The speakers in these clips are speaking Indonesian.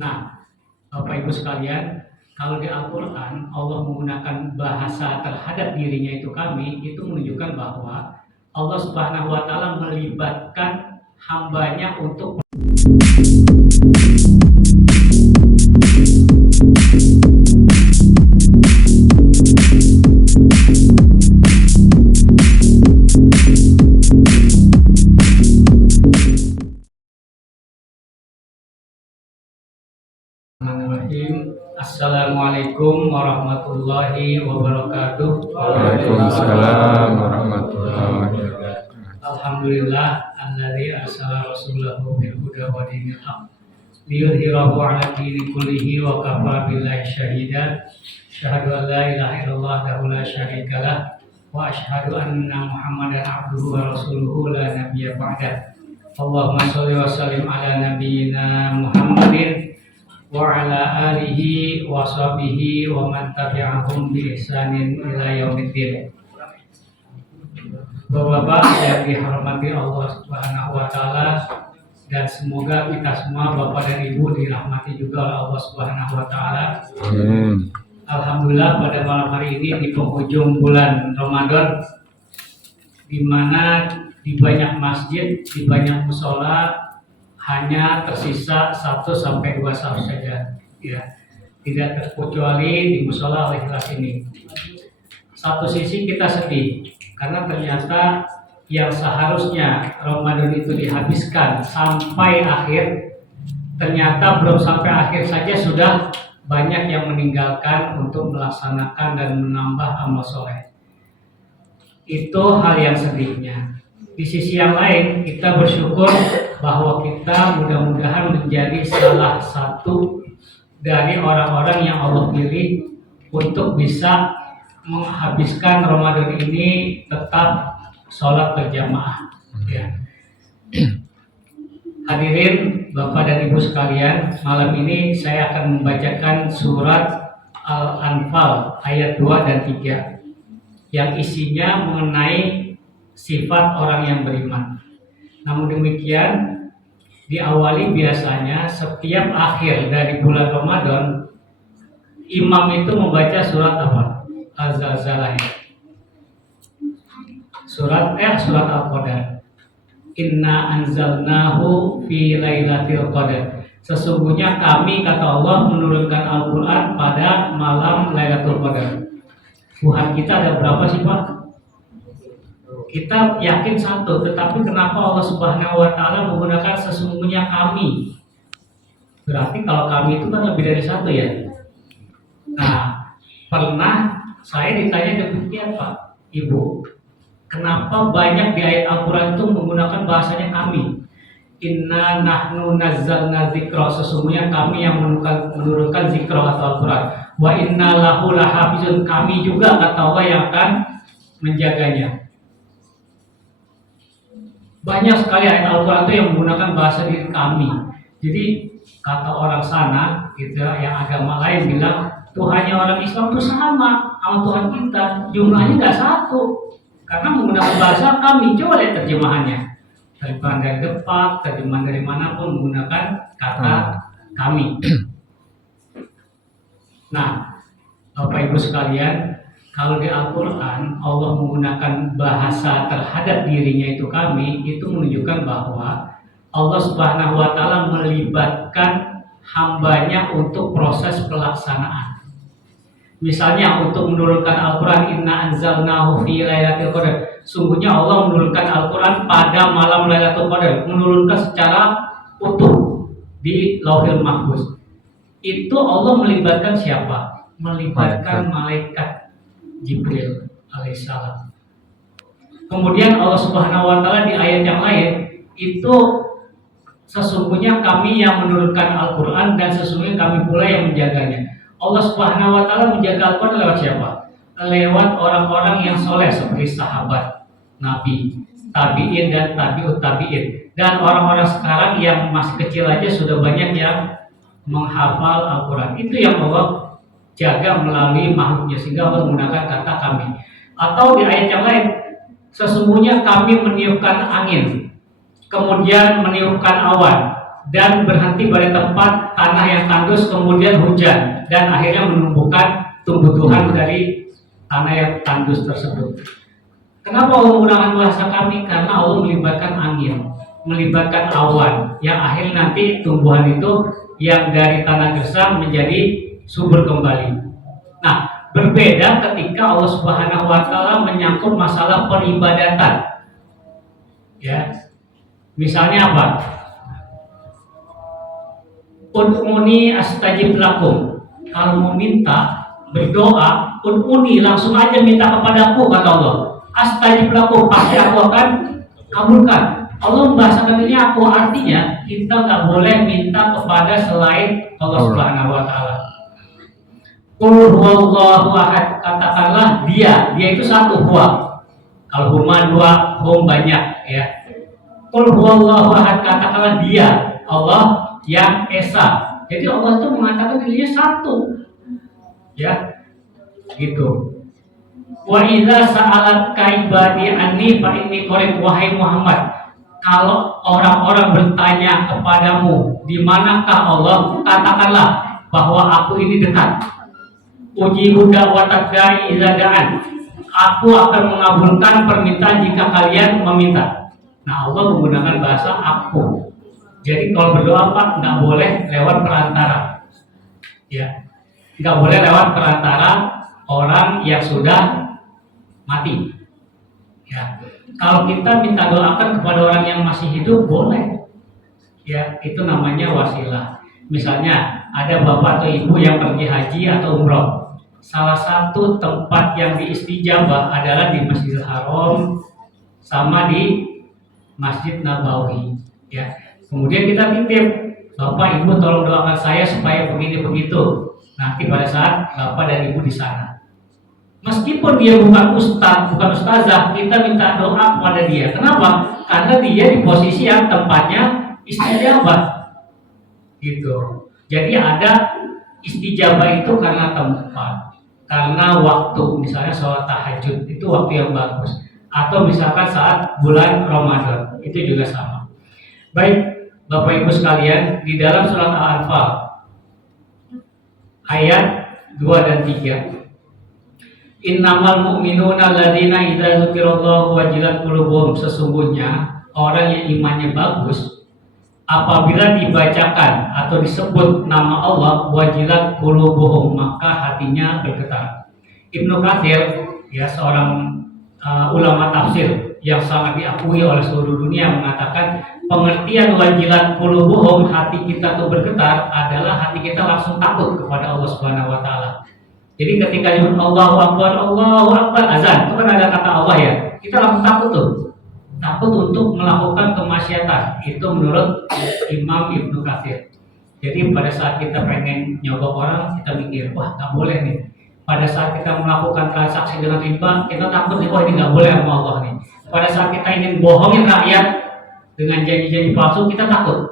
Nah, Bapak Ibu sekalian, kalau di Al-Quran Allah menggunakan bahasa terhadap dirinya itu kami, itu menunjukkan bahwa Allah Subhanahu wa Ta'ala melibatkan hambanya untuk Bismillahirrahmanirrahim. Assalamualaikum warahmatullahi wabarakatuh. Waalaikumsalam warahmatullahi wabarakatuh. Alhamdulillah alladzi arsala rasulahu bil huda wa dinil haq liyudhhirahu 'ala dini kullihi wa kafa billahi syahida. Asyhadu an la ilaha illallah wahdahu la syarikalah wa asyhadu anna Muhammadan abduhu wa rasuluhu la nabiyya ba'da. Allahumma shalli wa sallim ala nabiyyina Muhammadin wa ala alihi wa sahbihi wa man tabi'ahum bi ihsanin ila yaumiddin. Bapak-bapak yang dihormati Allah Subhanahu wa Ta'ala, dan semoga kita semua Bapak dan Ibu dirahmati juga oleh Allah Subhanahu wa Ta'ala. Amin. Alhamdulillah pada malam hari ini di penghujung bulan Ramadan, di mana di banyak masjid, di banyak musola hanya tersisa 1-2 sahur saja, ya, tidak terkecuali di musola Al-Ikhlas ini. Satu sisi kita sedih karena ternyata yang seharusnya Ramadan itu dihabiskan sampai akhir, ternyata belum sampai akhir saja sudah banyak yang meninggalkan untuk melaksanakan dan menambah amal soleh. Itu hal yang sedihnya. Di sisi yang lain, kita bersyukur bahwa kita mudah-mudahan menjadi salah satu dari orang-orang yang Allah pilih untuk bisa menghabiskan Ramadan ini tetap sholat berjamaah. Ya. Hadirin Bapak dan Ibu sekalian, malam ini saya akan membacakan surat Al-Anfal ayat 2 dan 3 yang isinya mengenai sifat orang yang beriman. Namun demikian, diawali biasanya setiap akhir dari bulan Ramadan, imam itu membaca surat apa? Az-Zalzalah. Surat Al-Qadar. Inna anzalnahu fi lailatul qadar. Sesungguhnya kami, kata Allah, menurunkan Al-Quran pada malam Lailatul Qadar. Tuhan kita ada berapa sih Pak? Kita yakin satu, tetapi kenapa Allah Subhanahu wa Ta'ala menggunakan sesungguhnya kami? Berarti kalau kami itu kan lebih dari satu ya. Nah, pernah saya ditanya demikian Pak, Ibu, kenapa banyak di ayat Al-Quran itu menggunakan bahasanya kami? Inna nahnu nazzalna dzikra, sesungguhnya kami yang menurunkan zikra atau Al-Quran. Wa inna lahu lahafizun, kami juga kata Allah yang akan menjaganya. Banyak sekali ayat Al-Quran itu yang menggunakan bahasa diri kami. Jadi kata orang sana, gitu, yang agama lain bilang Tuhannya orang Islam itu sama Tuhan kita, jumlahnya nggak satu, karena menggunakan bahasa kami. Coba lihat terjemahannya, terjemahan dari depan, terjemahan dari manapun menggunakan kata kami. Nah, Bapak Ibu sekalian, kalau di Al-Quran Allah menggunakan bahasa terhadap dirinya itu kami, itu menunjukkan bahwa Allah Subhanahu wa Ta'ala melibatkan hambanya untuk proses pelaksanaan. Misalnya untuk menurunkan Al-Quran, Inna anzalnahu fi lailatul qadar. Sungguhnya Allah menurunkan Al-Quran pada malam Lailatul Qadar, menurunkan secara utuh di Lauhil Mahfuz. Itu Allah melibatkan siapa? Melibatkan malaikat Jibril alaihissalam. Kemudian Allah Subhanahu wa Ta'ala di ayat yang lain itu sesungguhnya kami yang menurunkan Al-Quran dan sesungguhnya kami pula yang menjaganya. Allah Subhanahu wa Ta'ala menjaga Al-Quran lewat siapa? Lewat orang-orang yang soleh seperti sahabat, Nabi, tabi'in dan tabi'ut tabi'in. Dan orang-orang sekarang yang masih kecil aja sudah banyak yang menghafal Al-Quran. Itu yang Allah jaga melalui makhluknya, sehingga Allah menggunakan kata kami. Atau di ayat yang lain, sesungguhnya kami meniupkan angin, kemudian meniupkan awan, dan berhenti pada tempat tanah yang tandus, kemudian hujan dan akhirnya menumbuhkan tumbuh-tumbuhan dari tanah yang tandus tersebut. Kenapa Allah menggunakan bahasa kami? Karena Allah melibatkan angin, melibatkan awan, yang akhirnya nanti tumbuhan itu yang dari tanah gersang menjadi subur kembali. Nah, berbeda ketika Allah Subhanahu wa taala menyangkut masalah peribadatan. Ya. Misalnya apa? Ud'uni astajib lakum. Kalau mau minta, berdoa, ud'uni, langsung aja minta kepadaku, kata Allah. Astajib lakum, pasti aku akan kabulkan. Allah membahasakan ini aku, artinya kita nggak boleh minta kepada selain Allah Subhanahu wa taala. Qul huwallahu ahad, katakanlah dia itu satu, huwa. Kalau huma dua, hum banyak, ya. Qul huwallahu ahad, katakanlah dia, Allah yang esa. Jadi Allah itu mengatakan dirinya satu, ya, gitu. Wa idza sa'alatka ibadi anni fa inni qarib, wahai Muhammad, kalau orang-orang bertanya kepadamu di manakah Allah, katakanlah bahwa aku ini dekat. Ujibu da'watad da'i idza da'an, aku akan mengabulkan permintaan jika kalian meminta. Nah, Allah menggunakan bahasa aku. Jadi kalau berdoa Pak, nggak boleh lewat perantara, ya, nggak boleh lewat perantara orang yang sudah mati. Ya, kalau kita minta doakan kepada orang yang masih hidup boleh, ya, itu namanya wasilah. Misalnya ada bapak atau ibu yang pergi haji atau umroh, salah satu tempat yang diistijabah adalah di Masjidil Haram sama di Masjid Nabawi, ya. Kemudian kita titip, bapak ibu tolong doakan saya supaya begini begitu. Nanti pada saat bapak dan ibu di sana, meskipun dia bukan ustaz, bukan ustazah, kita minta doa kepada dia. Kenapa? Karena dia di posisi yang tempatnya istijabah, gitu. Jadi ada istijabah itu karena tempat, karena waktu. Misalnya sholat tahajud itu waktu yang bagus, atau misalkan saat bulan Ramadan, itu juga sama. Baik, Bapak Ibu sekalian, di dalam surat Al-Anfal ayat 2 dan 3, innamal mu'minuna alladzina idza dzukirallahu wajilat qulubuhum, sesungguhnya orang yang imannya bagus apabila dibacakan atau disebut nama Allah, wajilat qulubuhum, maka hatinya bergetar. Ibnu Katsir, ya, seorang ulama tafsir yang sangat diakui oleh seluruh dunia, mengatakan pengertian wajilat qulubuhum, hati kita tuh bergetar, adalah hati kita langsung takut kepada Allah Subhanahu wa taala. Jadi ketika disebut Allahu Akbar, azan, itu kan ada kata Allah, ya. Kita langsung takut tuh. Takut untuk melakukan kemaksiatan. Itu menurut Imam Ibnu Katsir. Jadi pada saat kita pengen nyogok orang, kita mikir, wah nggak boleh nih. Pada saat kita melakukan transaksi dengan riba, kita takut nih, wah ini nggak boleh sama Allah nih. Pada saat kita ingin bohongin rakyat dengan janji-janji palsu, kita takut.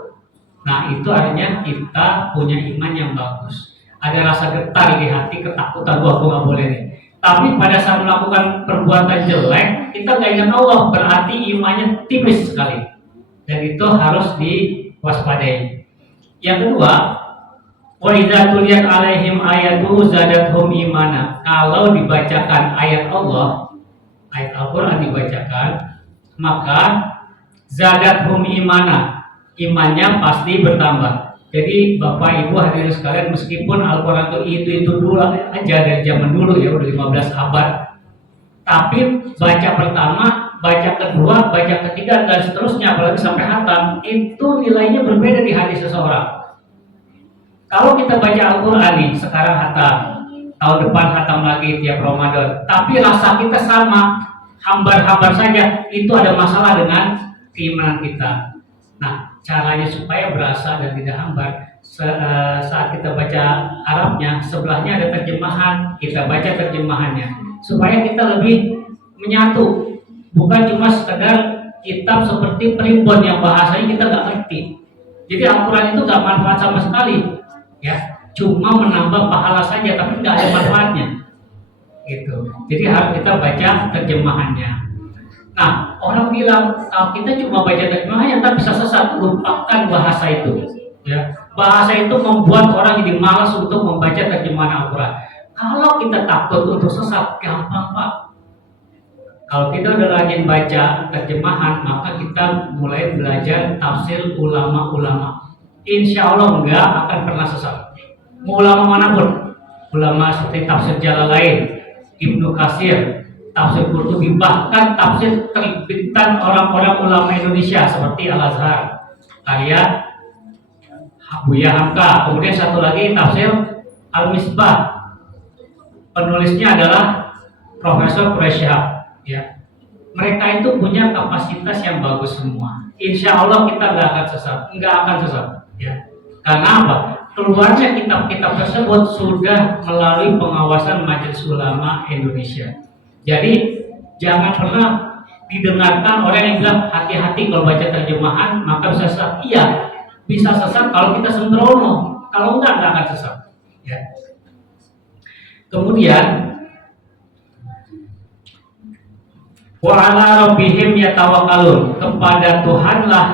Nah, itu artinya kita punya iman yang bagus. Ada rasa getar di hati, ketakutan, wah aku nggak boleh nih. Tapi pada saat melakukan perbuatan jelek, kita nggak ingat Allah, berarti imannya tipis sekali, dan itu harus diwaspadai. Yang kedua, wa idza tuliyat alaihim ayatu zadathum imana, kalau dibacakan ayat Allah, ayat Al-Quran dibacakan, maka zadathum imana, imannya pasti bertambah. Jadi Bapak Ibu hadirin sekalian, meskipun Al-Quran itu dulu aja dari zaman dulu, ya, udah 15 abad, tapi baca pertama, baca kedua, baca ketiga, dan seterusnya, apalagi sampai hatam, itu nilainya berbeda di hati seseorang. Kalau kita baca Al-Quran nih, sekarang hatam, tahun depan hatam lagi tiap Ramadan, tapi rasa kita sama, hambar-hambar saja, itu ada masalah dengan keimanan kita. Nah, caranya supaya berasa dan tidak hambar, saat kita baca Arabnya, sebelahnya ada terjemahan, kita baca terjemahannya, supaya kita lebih menyatu, bukan cuma sekedar kitab seperti primbon yang bahasanya kita nggak ngerti. Jadi Al-Quran itu nggak manfaat sama sekali, ya, cuma menambah pahala saja, tapi nggak ada manfaatnya, gitu. Jadi harus kita baca terjemahannya. Nah, orang bilang kita cuma baca terjemahannya, tak bisa sesat. Lupakan bahasa itu. Ya, bahasa itu membuat orang jadi malas untuk membaca terjemahan Al-Quran. Kalau kita takut untuk sesat, gampang Pak. Kalau kita udah rajin baca terjemahan, maka kita mulai belajar tafsir ulama-ulama. Insya Allah nggak akan pernah sesat. Mau ulama manapun, ulama seperti tafsir Jalalain, Ibnu Katsir, tafsir Qurtubi, bahkan tafsir terbitan orang-orang ulama Indonesia seperti Al Azhar, karya Buya Hamka. Kemudian satu lagi tafsir Al Misbah, penulisnya adalah Profesor Quraisyhab. Ya, mereka itu punya kapasitas yang bagus semua. Insya Allah kita nggak akan sesat, nggak akan sesat. Ya, karena apa? Keluarnya kitab-kitab tersebut sudah melalui pengawasan Majelis Ulama Indonesia. Jadi jangan pernah didengarkan orang yang bilang hati-hati kalau baca terjemahan maka bisa sesat. Iya, bisa sesat kalau kita sembrono. Kalau enggak akan sesat. Ya. Kemudian wa ala rabbihim yatawakkalun, kepada Tuhanlah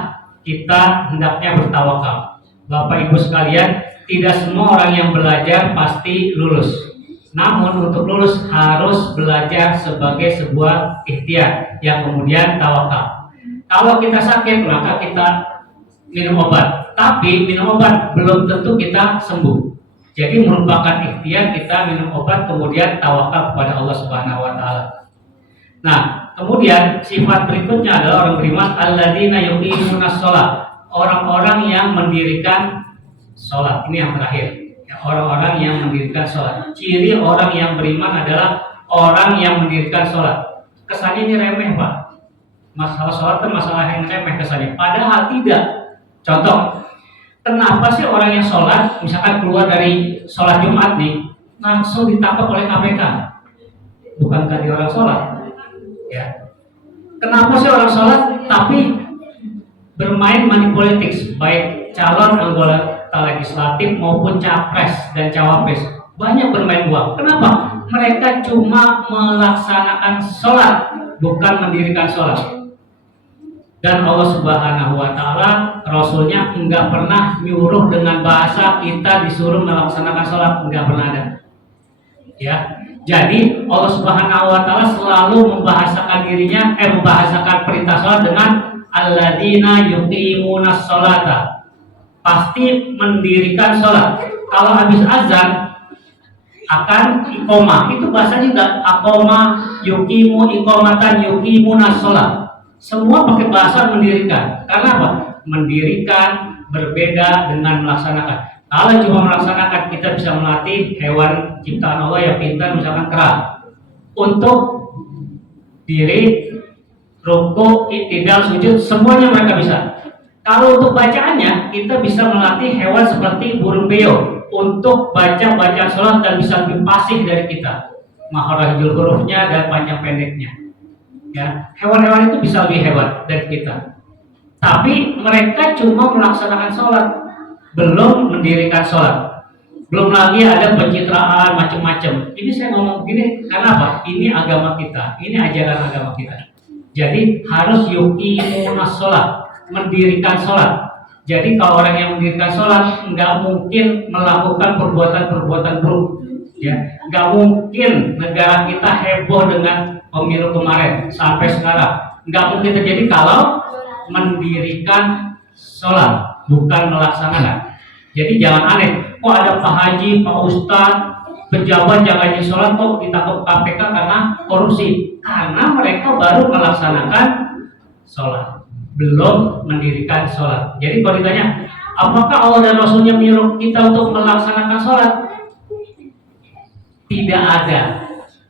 kita hendaknya bertawakal. Bapak Ibu sekalian, tidak semua orang yang belajar pasti lulus. Namun untuk lulus harus belajar sebagai sebuah ikhtiar yang kemudian tawakal. Kalau kita sakit maka kita minum obat, tapi minum obat belum tentu kita sembuh. Jadi merupakan ikhtiar kita minum obat kemudian tawakal kepada Allah Subhanahu wa taala. Nah, kemudian sifat berikutnya adalah orang beriman alladzina yuqimunas shalah, orang-orang yang mendirikan sholat. Ini yang terakhir. Orang-orang yang mendirikan sholat. Ciri orang yang beriman adalah orang yang mendirikan sholat. Kesannya ini remeh Pak. Masalah sholat itu masalah yang remeh kesannya. Padahal tidak. Contoh, kenapa sih orang yang sholat, misalkan keluar dari sholat Jumat nih, langsung ditangkap oleh KPK? Bukankah dia orang sholat? Ya. Kenapa sih orang sholat tapi bermain money politics, baik calon anggota legislatif maupun capres dan cawapres banyak bermain uang. Kenapa? Mereka cuma melaksanakan sholat, bukan mendirikan sholat. Dan Allah Subhanahu wa taala, Rasulnya enggak pernah nyuruh dengan bahasa kita disuruh melaksanakan sholat, enggak pernah ada. Ya. Jadi Allah Subhanahu wa taala selalu membahasakan dirinya, membahasakan perintah sholat dengan alladzina yuqimunas sholata. Pasti mendirikan sholat. Kalau habis azan akan iqomah, itu bahasanya juga aqoma, yuqimu, iqomatan, yuqimunas sholat. Semua pakai bahasa mendirikan. Karena apa? Mendirikan berbeda dengan melaksanakan. Kalau cuma melaksanakan, kita bisa melatih hewan ciptaan Allah yang pintar, misalkan kera, untuk diri, ruku, i'tidal, sujud, semuanya mereka bisa. Kalau untuk bacaannya, kita bisa melatih hewan seperti burung beo untuk baca bacaan sholat dan bisa lebih fasih dari kita, makhrajul hurufnya dan panjang pendeknya. Ya, hewan-hewan itu bisa lebih hebat dari kita. Tapi mereka cuma melaksanakan sholat, belum mendirikan sholat. Belum lagi ada pencitraan macam-macam. Ini saya ngomong begini karena apa? Ini agama kita, ini ajaran agama kita. Jadi harus yuqimunas sholat, mendirikan sholat. Jadi kalau orang yang mendirikan sholat nggak mungkin melakukan perbuatan-perbuatan buruk. Ya, nggak mungkin negara kita heboh dengan pemilu kemarin sampai sekarang. Nggak mungkin terjadi kalau mendirikan sholat, bukan melaksanakan. Jadi jangan aneh, kok ada Pak Haji, Pak Ustadz, pejabat yang rajin sholat kok ditangkap KPK karena korupsi? Karena mereka baru melaksanakan sholat, belum mendirikan sholat. Jadi kalau ditanya, apakah Allah dan Rasulnya menyuruh kita untuk melaksanakan sholat? Tidak ada.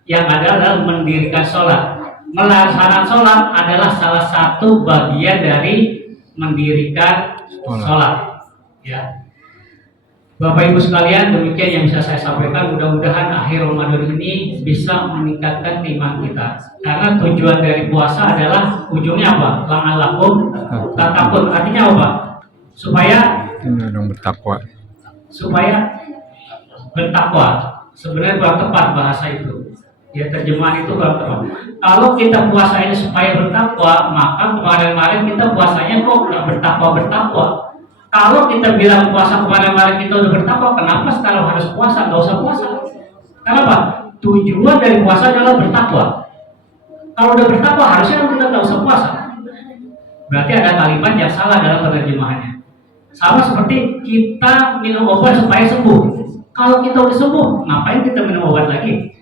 Yang ada adalah mendirikan sholat. Melaksanakan sholat adalah salah satu bagian dari mendirikan sholat. Ya. Bapak Ibu sekalian, demikian yang bisa saya sampaikan. Mudah-mudahan akhir Ramadan ini bisa meningkatkan iman kita. Karena tujuan dari puasa adalah ujungnya apa? La'allakum tattaqun. Artinya apa? Supaya bertakwa. Supaya bertakwa. Sebenarnya kurang tepat bahasa itu. Ya terjemahan itu kalau kita puasa ini supaya bertakwa, maka kemarin-kemarin kita puasanya kok nggak bertakwa. Kalau kita bilang puasa kemarin-kemarin kita udah bertakwa, kenapa sekarang harus puasa? Nggak usah puasa. Kenapa? Tujuan dari puasa adalah bertakwa. Kalau udah bertakwa harusnya kita nggak usah puasa. Berarti ada kalimat yang salah dalam penerjemahannya. Sama seperti kita minum obat supaya sembuh. Kalau kita udah sembuh, ngapain kita minum obat lagi?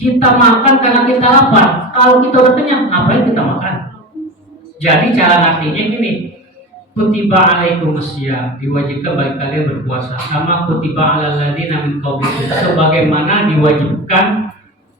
Kita makan karena kita lapar. Kalau kita udah kenyang, ngapain kita makan? Jadi cara artinya gini. Kutiba alaikumusiyam, diwajibkan bagi kalian berpuasa. Sama kutiba alal ladzina min qablikum, sebagaimana diwajibkan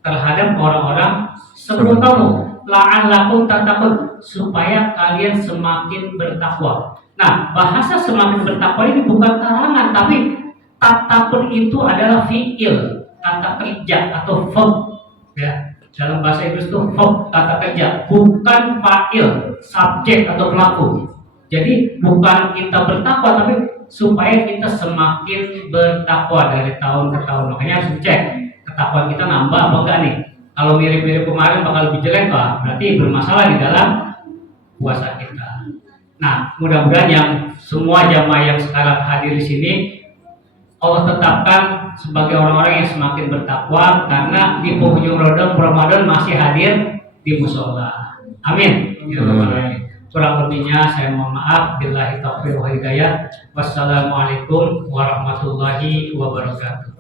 terhadap orang-orang sebelum kamu. La'allakum tattaqun, supaya kalian semakin bertakwa. Nah, bahasa semakin bertakwa ini bukan karangan, tapi tattaqun itu adalah fi'il, kata kerja atau verb. Ya, dalam bahasa Inggris itu verb, kata kerja, bukan fa'il, subjek atau pelaku. Jadi bukan kita bertakwa, tapi supaya kita semakin bertakwa dari tahun ke tahun. Makanya harus dicek ketakwaan kita nambah apa enggak nih. Kalau mirip-mirip kemarin bakal lebih jelek, Pak. Berarti bermasalah di dalam puasa kita. Nah, mudah-mudahan yang semua jamaah yang sekarang hadir di sini Allah tetapkan sebagai orang-orang yang semakin bertakwa karena di penghujung Ramadan masih hadir di musola. Amin. Kurang lebihnya saya mohon maaf. Billahi taufiq wal hidayah. Wassalamualaikum warahmatullahi wabarakatuh.